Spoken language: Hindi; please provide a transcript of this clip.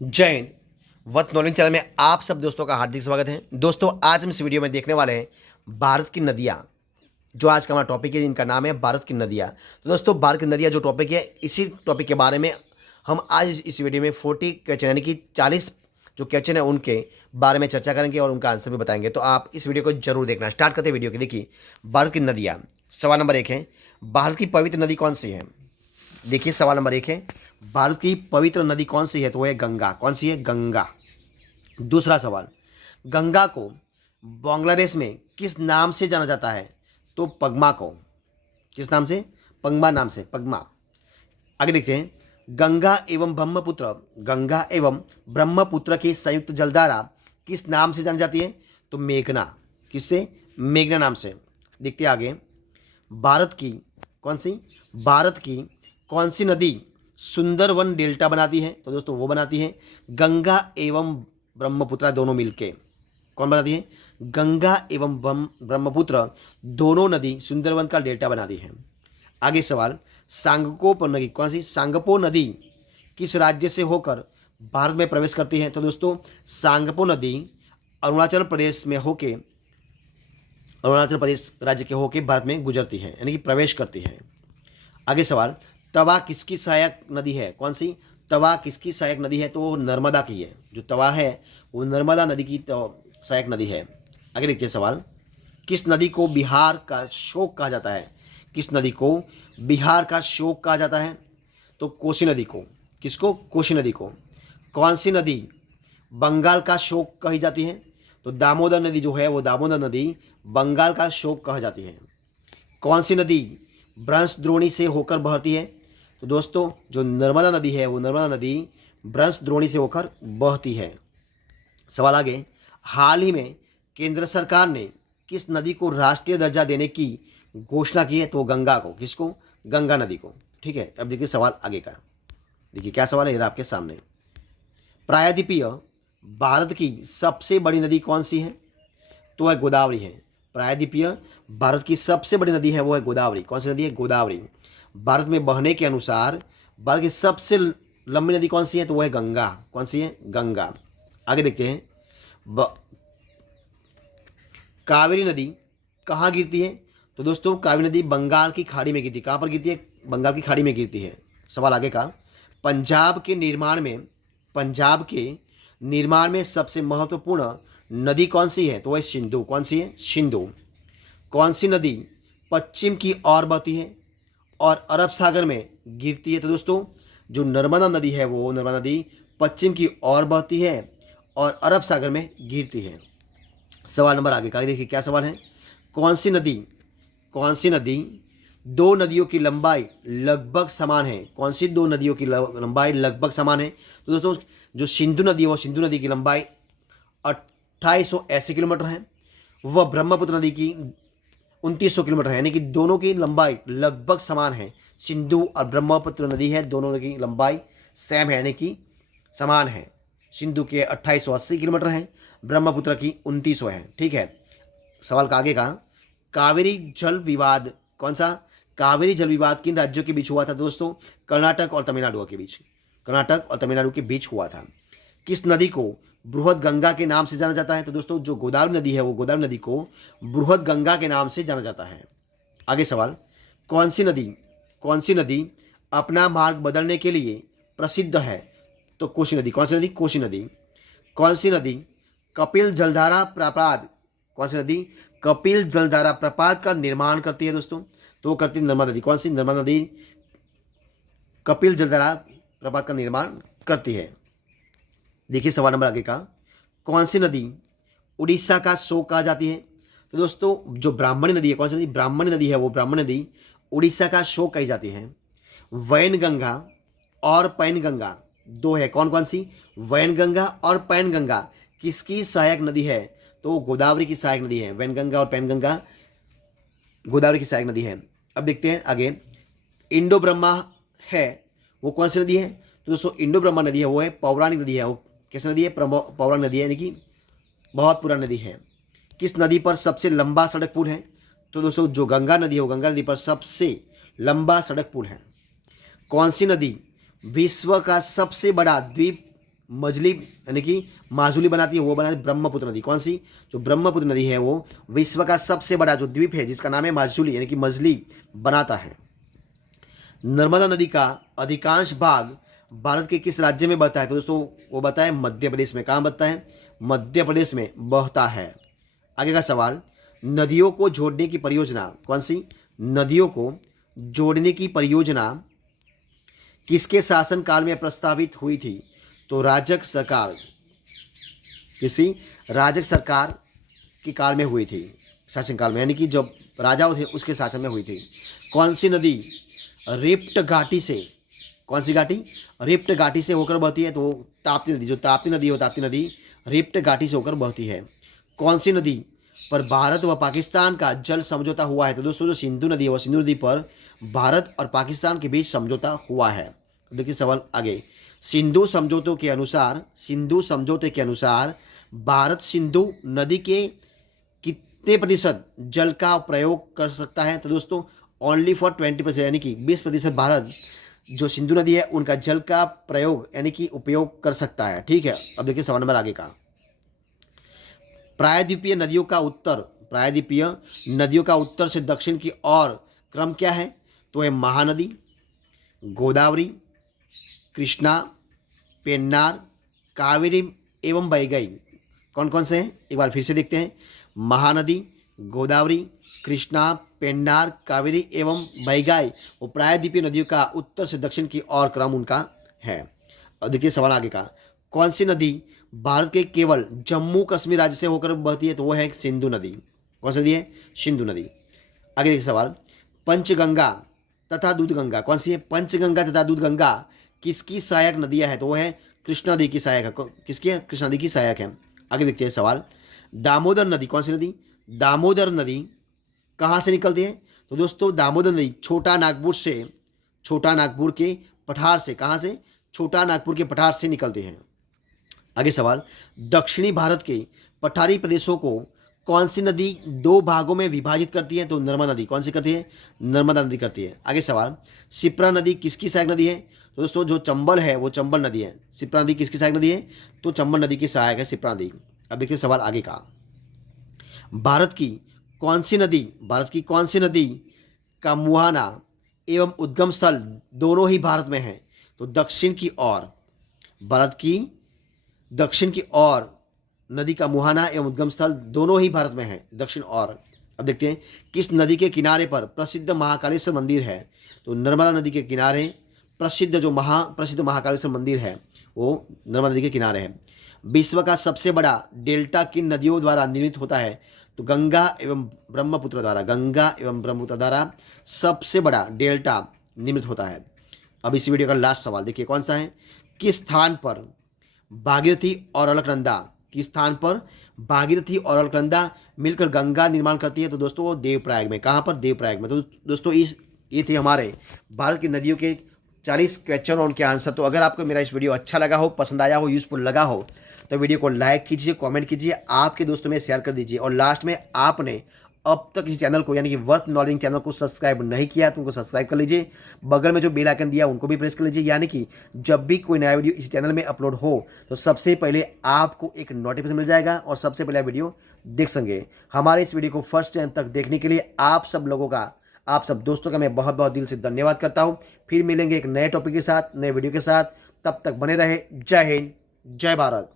जय हिंद। वत नॉलेज चैनल में आप सब दोस्तों का हार्दिक स्वागत है। दोस्तों आज हम इस वीडियो में देखने वाले हैं भारत की नदियाँ। जो आज का हमारा टॉपिक है इनका नाम है भारत की नदियाँ। तो दोस्तों भारत की नदियाँ जो टॉपिक है, इसी टॉपिक के बारे में हम आज इस वीडियो में 40 क्वेश्चन यानी कि 40 जो क्वेश्चन है उनके बारे में चर्चा करेंगे और उनका आंसर भी बताएंगे। तो आप इस वीडियो को जरूर देखना। स्टार्ट करते हैं वीडियो की। देखिए भारत की नदियाँ। सवाल नंबर 1 है, भारत की पवित्र नदी कौन सी है? देखिए सवाल नंबर 1 है, भारत की पवित्र नदी कौन सी है? तो वो है गंगा। कौन सी है? गंगा। दूसरा सवाल, गंगा को बांग्लादेश में किस नाम से जाना जाता है? तो पगमा को। किस नाम से? पगमा नाम से, पगमा। आगे देखते हैं, गंगा एवं ब्रह्मपुत्र, गंगा एवं ब्रह्मपुत्र की संयुक्त जलधारा किस नाम से जानी जाती है? तो मेघना। किससे? मेघना नाम से। देखते हैं आगे, भारत की कौन सी, भारत की कौन सी नदी सुंदरवन डेल्टा बनाती है? तो दोस्तों वो बनाती है गंगा एवं ब्रह्मपुत्र दोनों मिलके। कौन बनाती है? गंगा एवं ब्रह्मपुत्र दोनों नदी सुंदरवन का डेल्टा बनाती है। आगे सवाल, सांगपो नदी कौन सी, सांगपो नदी किस राज्य से होकर भारत में प्रवेश करती है? तो दोस्तों सांगपो नदी अरुणाचल प्रदेश में होके, अरुणाचल प्रदेश राज्य के होके भारत में गुजरती है यानी कि प्रवेश करती है। आगे सवाल, तवा किसकी सहायक नदी है? कौन सी? तवा किसकी सहायक नदी है? तो वो नर्मदा की है। जो तवा है वो नर्मदा नदी की सहायक नदी है। आगे देखते हैं सवाल, किस नदी को बिहार का शोक कहा जाता है? किस नदी को बिहार का शोक कहा जाता है? तो कोसी नदी को। किसको? कोसी नदी को। कौन सी नदी बंगाल का शोक कही जाती है? तो दामोदर नदी जो है वो दामोदर नदी बंगाल का शोक कहा जाती है। कौन सी नदी ब्रह्मस द्रोणी से होकर बहती है? तो दोस्तों जो नर्मदा नदी है वो नर्मदा नदी ब्रह्मस द्रोणी से होकर बहती है। सवाल आगे, हाल ही में केंद्र सरकार ने किस नदी को राष्ट्रीय दर्जा देने की घोषणा की है? तो गंगा को। किसको? गंगा नदी को। ठीक है, अब देखिए सवाल आगे का। देखिए क्या सवाल है आपके सामने। प्रायद्वीपीय भारत की सबसे बड़ी नदी कौन सी है? तो वह गोदावरी है। प्रायद्वीपीय भारत की सबसे बड़ी नदी है वो है गोदावरी। कौन सी नदी है? गोदावरी। भारत में बहने के अनुसार भारत की सबसे लंबी नदी कौन सी है? तो वह है गंगा। कौन सी है? गंगा। आगे देखते हैं, कावेरी नदी कहाँ गिरती है? तो दोस्तों कावेरी नदी बंगाल की खाड़ी में गिरती है। कहाँ पर गिरती है? बंगाल की खाड़ी में गिरती है। सवाल आगे का, पंजाब के निर्माण में सबसे महत्वपूर्ण नदी कौन सी है? तो वह सिंधु। कौन सी है? सिंधु। कौन सी नदी पश्चिम की ओर बहती है और अरब सागर में गिरती है? तो दोस्तों जो नर्मदा नदी है वो नर्मदा नदी पश्चिम की ओर बहती है और अरब सागर में गिरती है। सवाल नंबर आगे का देखिए क्या सवाल है। कौन सी नदी दो नदियों की लंबाई लगभग समान है? कौन सी दो नदियों की लंबाई लगभग समान है? तो दोस्तों जो सिंधु नदी है वो सिंधु नदी की लंबाई 2880 किलोमीटर है। वह ब्रह्मपुत्र नदी की 2900 किलोमीटर है। यानी कि दोनों की लंबाई लगभग समान है। सिंधु और ब्रह्मपुत्र नदी है, दोनों की लंबाई सेम है यानी कि समान है। सिंधु के 2880 किलोमीटर है, ब्रह्मपुत्र की 2900 है। ठीक है, सवाल का आगे का, कावेरी जल विवाद कौन सा? कावेरी जल विवाद किन राज्यों के बीच हुआ था? दोस्तों कर्नाटक और तमिलनाडु के बीच। कर्नाटक और तमिलनाडु के बीच हुआ था। किस नदी को बृहद गंगा के नाम से जाना जाता है? तो दोस्तों जो गोदावरी नदी है वो गोदावरी नदी को बृहद गंगा के नाम से जाना जाता है। आगे सवाल, कौन सी नदी अपना मार्ग बदलने के लिए प्रसिद्ध है? तो कोसी नदी। कौन सी नदी? कोसी नदी। कौन सी नदी कपिल जलधारा प्रपात, कौन सी नदी कपिल जलधारा प्रपात का निर्माण करती है? दोस्तों तो वो करती है नर्मदा नदी। कौन सी? नर्मदा नदी कपिल जलधारा प्रपात का निर्माण करती है। देखिए सवाल नंबर आगे का, कौन सी नदी उड़ीसा का शोक कहा जाती है? तो दोस्तों जो ब्राह्मणी नदी है, कौन सी नदी? ब्राह्मणी नदी है, वो ब्राह्मणी नदी उड़ीसा का शोक कही जाती है। वैनगंगा और पैनगंगा दो है। कौन कौन सी? वैनगंगा और पैनगंगा किसकी सहायक नदी है? तो गोदावरी की सहायक नदी है। वैनगंगा और पैनगंगा गोदावरी की सहायक नदी है। अब देखते हैं आगे, इंडो ब्रह्मा है वो कौन सी नदी है? तो दोस्तों इंडो ब्रह्मा नदी है वो है पौराणिक नदी है। वो कैसी नदी है? पौराणिक नदी है यानी कि बहुत पुरानी नदी है। किस नदी पर सबसे लंबा सड़क पुल है? तो दोस्तों जो गंगा नदी है वो गंगा नदी पर सबसे लंबा सड़क पुल है। कौन सी नदी विश्व का सबसे बड़ा द्वीप मजली यानी कि माजुली बनाती है वो बनाती है ब्रह्मपुत्र नदी। कौन सी? जो ब्रह्मपुत्र नदी है वो विश्व का सबसे बड़ा जो द्वीप है जिसका नाम है माजुली यानी कि मजली बनाता है। नर्मदा नदी का अधिकांश भाग भारत के किस राज्य में बहता है? तो दोस्तों वो बहता है मध्य प्रदेश में। कहाँ बहता है? मध्य प्रदेश में बहता है। आगे का सवाल, नदियों को जोड़ने की परियोजना कौन सी? नदियों को जोड़ने की परियोजना किसके शासनकाल में प्रस्तावित हुई थी? तो राजक सरकार, किसी राजक सरकार के काल में हुई थी, शासनकाल में, यानी कि जब राजाओं थे उसके शासन में हुई थी। कौन सी नदी रिफ्ट घाटी से, कौन सी घाटी? रिफ्ट घाटी से होकर बहती है? तो ताप्ती नदी। जो ताप्ती नदी है वो ताप्ती नदी रिफ्ट घाटी से होकर बहती है। कौन सी नदी पर भारत व पाकिस्तान का जल समझौता हुआ है? तो दोस्तों जो सिंधु नदी है वो सिंधु नदी पर भारत और पाकिस्तान के बीच समझौता हुआ है। देखिए सवाल आगे, सिंधु समझौतों के अनुसार, सिंधु समझौते के अनुसार भारत सिंधु नदी के कितने प्रतिशत जल का प्रयोग कर सकता है? तो दोस्तों ओनली फॉर 20%, यानी कि 20% भारत जो सिंधु नदी है उनका जल का प्रयोग यानी कि उपयोग कर सकता है। ठीक है, अब देखिए सवाल नंबर आगे का, प्रायद्वीपीय नदियों का उत्तर, प्रायद्वीपीय नदियों का उत्तर से दक्षिण की ओर क्रम क्या है? तो है महानदी, गोदावरी, कृष्णा, पेन्नार, कावेरी एवं बैगई। कौन कौन से हैं एक बार फिर से देखते हैं, महानदी, गोदावरी, कृष्णा, पेन्नार, कावेरी एवं बैगाई वो प्रायद्वीपीय नदियों का उत्तर से दक्षिण की ओर क्रम उनका है। और देखिए सवाल आगे का, कौन सी नदी भारत के केवल जम्मू कश्मीर राज्य से होकर बहती है? तो वो है सिंधु नदी। कौन सी नदी है? सिंधु नदी। आगे देखिए सवाल, पंचगंगा तथा दूधगंगा, कौन सी है? पंचगंगा तथा दूधगंगा किसकी सहायक नदियां है? तो वो है कृष्णा नदी की सहायक है। किसकी है? कृष्णा नदी की सहायक है। आगे देखते हैं सवाल, दामोदर नदी, कौन सी नदी? दामोदर नदी कहाँ से निकलती है? तो दोस्तों दामोदर नदी छोटा नागपुर से, छोटा नागपुर के पठार से, कहाँ से? छोटा नागपुर के पठार से निकलती है। आगे सवाल, दक्षिणी भारत के पठारी प्रदेशों को कौन सी नदी दो भागों में विभाजित करती है? तो नर्मदा नदी। कौन सी करती है? नर्मदा नदी करती है। आगे सवाल, शिप्रा नदी किसकी सहायक नदी है? तो दोस्तों जो चंबल है वो चंबल नदी है। शिप्रा नदी किसकी सहायक नदी है? तो चंबल नदी की सहायक है शिप्रा नदी। अब देखिए सवाल आगे का, भारत की कौन सी नदी, भारत की कौन सी नदी का मुहाना एवं उद्गम स्थल दोनों ही भारत में है? तो दक्षिण की ओर, भारत की दक्षिण की ओर नदी का मुहाना एवं उद्गम स्थल दोनों ही भारत में है, दक्षिण ओर। अब देखते हैं किस नदी के किनारे पर प्रसिद्ध महाकालेश्वर मंदिर है? तो नर्मदा नदी के किनारे प्रसिद्ध जो प्रसिद्ध महाकालेश्वर मंदिर है वो नर्मदा नदी के किनारे है। विश्व का सबसे बड़ा डेल्टा किन नदियों द्वारा निर्मित होता है? तो गंगा एवं ब्रह्मपुत्र द्वारा, गंगा एवं ब्रह्मपुत्र द्वारा सबसे बड़ा डेल्टा निर्मित होता है। अब इस वीडियो का लास्ट सवाल देखिए कौन सा है, किस स्थान पर भागीरथी और अलकनंदा, किस स्थान पर भागीरथी और अलकनंदा मिलकर गंगा निर्माण करती है? तो दोस्तों वो देवप्रयाग में। कहाँ पर? देवप्रयाग में। तो दोस्तों ये थे हमारे भारत की नदियों के 40 क्वेश्चन और उनके आंसर। तो अगर आपको मेरा इस वीडियो अच्छा लगा हो, पसंद आया हो, यूजफुल लगा हो तो वीडियो को लाइक कीजिए, कमेंट कीजिए, आपके दोस्तों में शेयर कर दीजिए। और लास्ट में आपने अब तक इस चैनल को यानी कि वर्थ नॉलेज चैनल को सब्सक्राइब नहीं किया तो उनको सब्सक्राइब कर लीजिए, बगल में जो बेल आइकन दिया उनको भी प्रेस कर लीजिए, यानी कि जब भी कोई नया वीडियो इस चैनल में अपलोड हो तो सबसे पहले आपको एक नोटिफिकेशन मिल जाएगा और सबसे पहले वीडियो देख सकेंगे। हमारे इस वीडियो को फर्स्ट एंड तक देखने के लिए आप सब लोगों का, आप सब दोस्तों का मैं बहुत बहुत दिल से धन्यवाद करता हूँ। फिर मिलेंगे एक नए टॉपिक के साथ, नए वीडियो के साथ, तब तक बने रहे। जय हिंद, जय भारत।